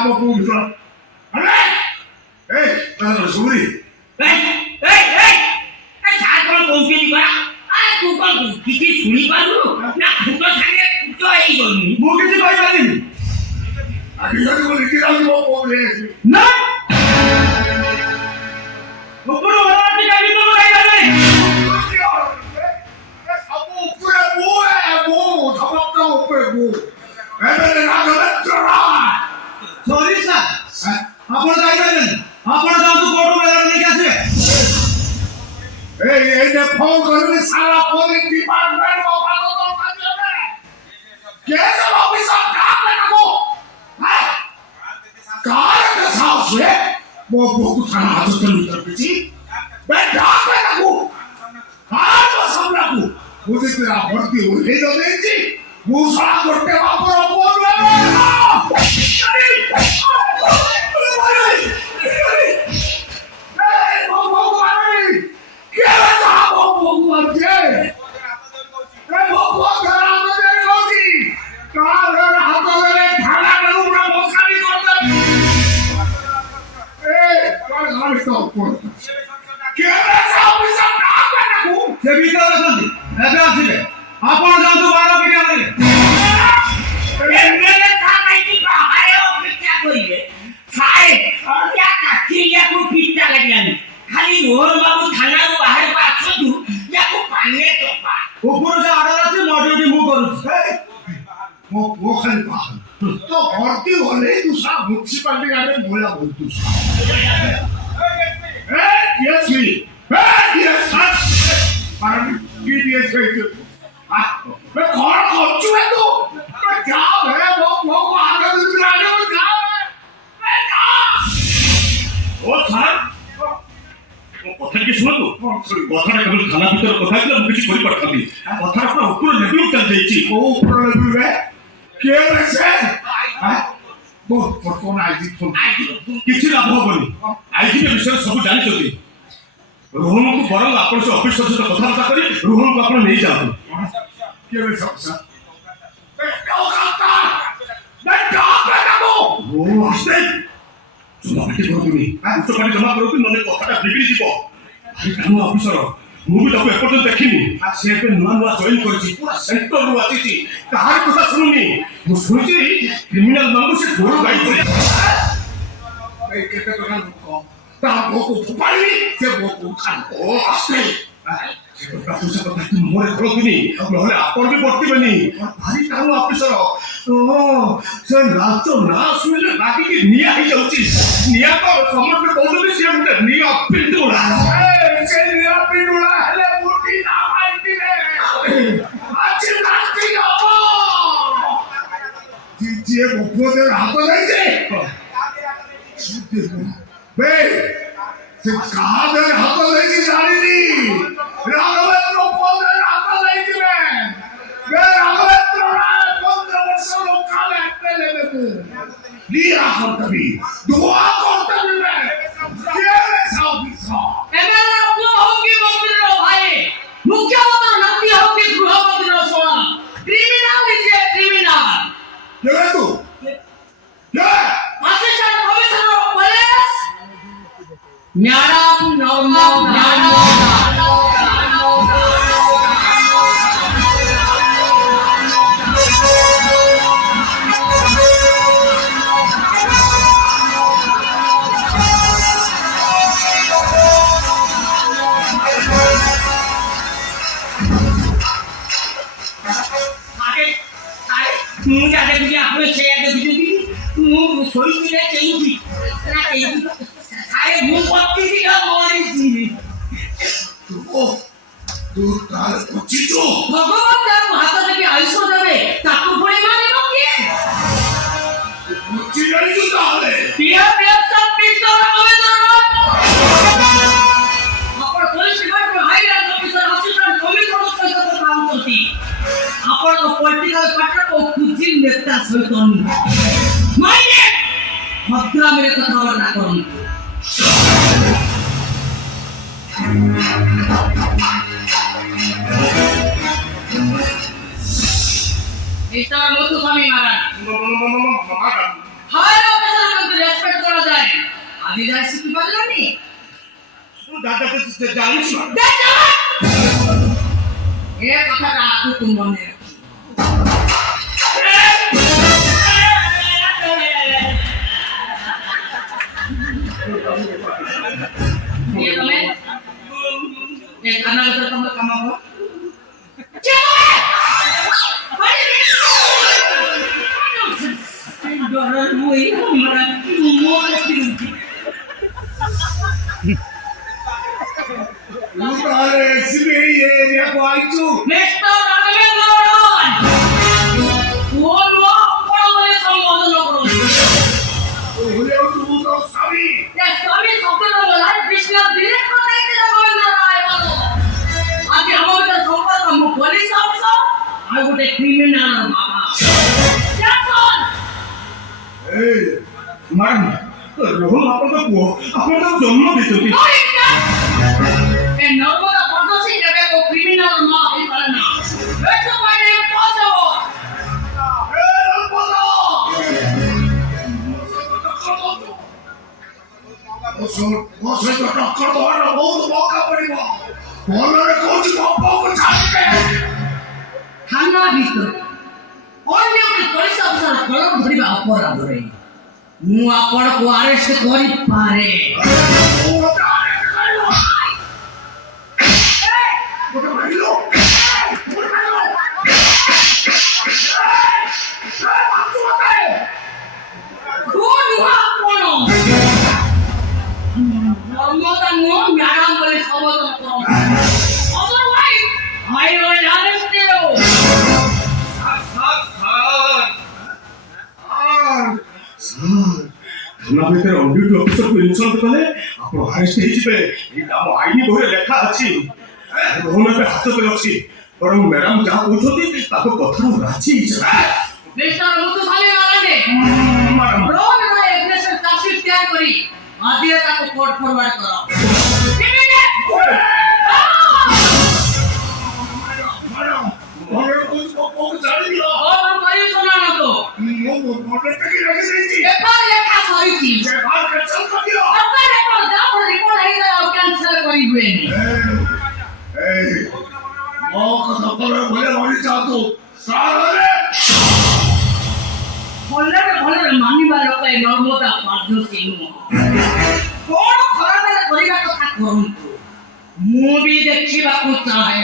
apa pun. Anak, mana suri? সাত বড় কৌশলী করা আর তুই কল কিছু শুনি পারু না দুটো সাথে তো এই বলবি Mungkin sih baik lagi. Akhirnya aku mikir aku mau boleh. না ওপর ওরা কি গাড়ি তো গাড়ি গাড়ি Kamu perabu, kamu perabu. Emang nak bercerah? Sorry sir আপনারা যাইবেন আপনারা যাও তো কোর্ট মেলার দিকে আছে এই যে ফোন করবি সারা পুলিশ ডিপার্টমেন্ট বাবা তো কাছে হবে কে সব অফিসার কামে নাকো হ্যাঁ কার কে সাহসে वो बहुत थाना हाथ से लूट कर पीछे मैं डाक में लगूं हाँ तो सब लगूं मुझे तेरा भर्ती हो ले दो देंगी मुझे गुट्टे वापर बोल रहे ସେ ଭିତରେ ଅଛନ୍ତି ଏବେ ଆସିବେ ଆପଣ ଯାଆନ୍ତୁ ବାର ପିଠି ଆସିବେ এমএলএ থাকাইতি বাহারে অপেক্ষা করিবে সাহেব ইয়া কাঠিয়াকু ফিটা লাগিলানি খালি মোহন বাবু থানার বাহারে পাছদু ইয়াকু পানে টপা ଉପରୁ ସେ ଅର୍ଡର ଅଛି ମୋ ଡ୍ୟୁଟି ମୁଁ କରୁଛି वो खाली बाहर तो भर्ती होने दूसरा म्युनिसिपालिटी गाड़ी बोला बोल दूसरा यस मी यस सर पर डीडीएस है मैं कौन खोचू है तू मैं जाओ है वो आगे दूसरा आगे वो जाओ मैं ও স্যার ও কথা কি শুনো তো কথাটা কেবল খানা ভিতর কথা ছিল আমি কিছু করি পারতাম কথাটা পুরো উপর লেভেল চল যাইছি वो ऊपर लेवल में क्या वैसे वो कौन आईजी फोन କିଛି ଲାଭ ହବନି ଆଇଜିପି ବିଷୟରେ ସବୁ ଜାଣିଛନ୍ତି ରୋହନକୁ ବରଂ ଆପଣ ସେ ଅଫିସର ସହିତ କଥାବାର୍ତ୍ତା କରି ରୋହନକୁ ଆପଣ ନେଇଯାଆନ୍ତୁ क्या वैसे सर मैं क्या करता मैं क्या करता ଓ ଆସ୍ତେ ଜମା ପାଟି କରନ୍ତୁନି ଉଚ୍ଚ ପାଟି ଜମା କରନ୍ତୁ ନହେଲେ କଥାଟା ବିଗିଡ଼ି ଯିବ ଭାରି କାମ ଅଫିସର ମୁଁ ବି ତାକୁ ଏପର୍ଯ୍ୟନ୍ତ ଦେଖିନି ସେ ଏବେ ନୂଆ ନୂଆ ଜଏନ୍ କରିଛି ପୁରା ସେଣ୍ଟରରୁ ଆସିଛି କାହାର କଥା ଶୁଣୁନି ମୁଁ ଶୁଣିଛି କ୍ରିମିନାଲ ମାନଙ୍କୁ ସେ ଗୋରୁ ଗାଇଛି मैं कहते तो ना को ता वो को फुपाई से वो को खान ओ आस्ते ସେ କଥା କି ମୁହଁରେ ଖୋଲନ୍ତୁନି ନହେଲେ ଆପଣ ବି ବର୍ତ୍ତିବେନି ଭାରି କାମ ଅଫିସର ସେ ନାଚ ନା ଶୁଣିଲେ ରାଗିକି ନିଆଁ ହେଇଯାଉଛି ନିଆଁ ତ ସମସ୍ତେ କହୁଛନ୍ତି ସିଏ ଗୋଟେ ନିଆଁ ପିଣ୍ଡୁଳା से निया पिडुला हले मुठी ना माइती रे आज नास्ती हो जीजे वो दे हाथ नहीं जे बे से कहां दे हाथ नहीं जी जानी नी राघवेंद्र पोदे हाथ नहीं जी बे राघवेंद्र 15 वर्ष लोग काले हटने ले तू लिया करता भी दुआ करता भी मैं ये वैसा ऑफिसर এমএলএ পুরো হোকি মন্ত্রীর ভাই মুখ্যমন্ত্রী নাতি হোকি গৃহমন্ত্রীর সোনা ক্রিমিনাল ইজ এ ক্রিমিনাল ये तू ये assistant commissioner of police madam normal ମୁଁ ଯାହା ଦେଖୁଛି ଆପଣ ସେଇଆ ଦେଖୁଛନ୍ତି ମୁଁ ଶୋଇଥିଲେ ଚେଇଁଛି ନା ଆରେ ମୁଁ ପଚିଛି ମରିଛି तू काल पचितो ଭଗବାନ ତାକୁ ହାତ ଦେଖି ଆୟୁଷ ଦେବେ ତାକୁ ପୁଣି ମାରିବ କିଏ पची नहीं तू काले ପିଆ ବ୍ୟବସ୍ଥା ପିଷ୍ଟର ଆପଣ police department high rank officer assistant commissioner ସହିତ କଥା ହେଉଛନ୍ତି ଆପଣଙ୍କ ପଲିଟିକାଲ ପାର୍ଟିର କୁଚି ନେତା ସହିତ ମାଇନେ ଭଦ୍ରାମରେ କଥାବାର୍ତ୍ତା କରନ୍ତୁ Mr. Muthuswamy Maharaj. ମାମା Higher officer କେମିତି ରେସପେକ୍ଟ କରାଯାଏ ଆଜି ଯାଏ ଶିଖି ପାରିଲନି ଦାଦା ଜାଣିଛୁ ଏ କଥାଟା ଆଗକୁ ମନେ ରଖ ये तमे ये खाना लेकर तुम लोग कमाओ चलो डर हुई हमारा मोर चिंती उतारे इसलिए ये को आइचू मिस्टर राघवेंद्र वो लो पड़ो वाले संबोधन करो बोले तू तो सभी ये सभी सपने को लाइफ पिछला डिलीट कर देते राघवेंद्र राय बोलो आज हमारे का संपर्क हम police officer I would a criminal Baba Jackson A madam Rohan ଆପଣଙ୍କ ପୁଅ ଆପଣ ତାକୁ ଜନ୍ମ ଦେଇଛନ୍ତି ए नर्मदा परदोसी जगह को क्रिमिनल ना ही करना ऐसा कोई इम्पॉसिबल ए बोलो वो से तो टक्कर दौड़ना बहुत मौका पड़ेगा बोलने कुछ पापा को छाड़के थाना भीतर अन्य के पुलिस अफसर कलम धरिबा अपराध रे मु आपण को अरेस्ट करि पारे वो तारे करो ए वो तो भाईलो कौन हुआ कोनो नर्मदा नो मैडम बोले संबोधन करो otherwise I will arrest you ଥାନା ଭିତରେ ଅଡିଟ୍ ଅଫିସରକୁ ଇନସଲ୍ଟ କଲେ ଆପଣ ଆରେଷ୍ଟ ହେଇଯିବେ ଏଇଟା ଆମ ଆଇନ ବହିରେ ଲେଖା ଅଛି ରୋହନ ଏବେ ହାତରେ ଅଛି ବରଂ ମ୍ୟାଡ଼ାମ ଯାହା କହୁଛନ୍ତି ତାଙ୍କ କଥାରୁ ରାଜି मिस्टर मुतुसाली वालांडे ମ୍ୟାଡ଼ାମ रोहन रे एग्रेशन चार्जशीट तैयार करी आदिया को कोर्ट फॉरवर्ड करो इमीडिएट मैडम बोले कुछ पापा को छाड़ दिया और करी सुना ना तो वो बोले तक ही रख दी थी पेपर लेखा सही थी ये बात कैंसिल कर दिया अपना रिपोर्ट जाओ रिपोर्ट आई जाओ कैंसिल करी हुए ए मौका तो करे बोले वाली चाहतो सारे भले मानिबा लोक ए नर्मदा पार्दोसी नु कोन खराब करिबा कथा करंतु मु भी देखिबा को चाहे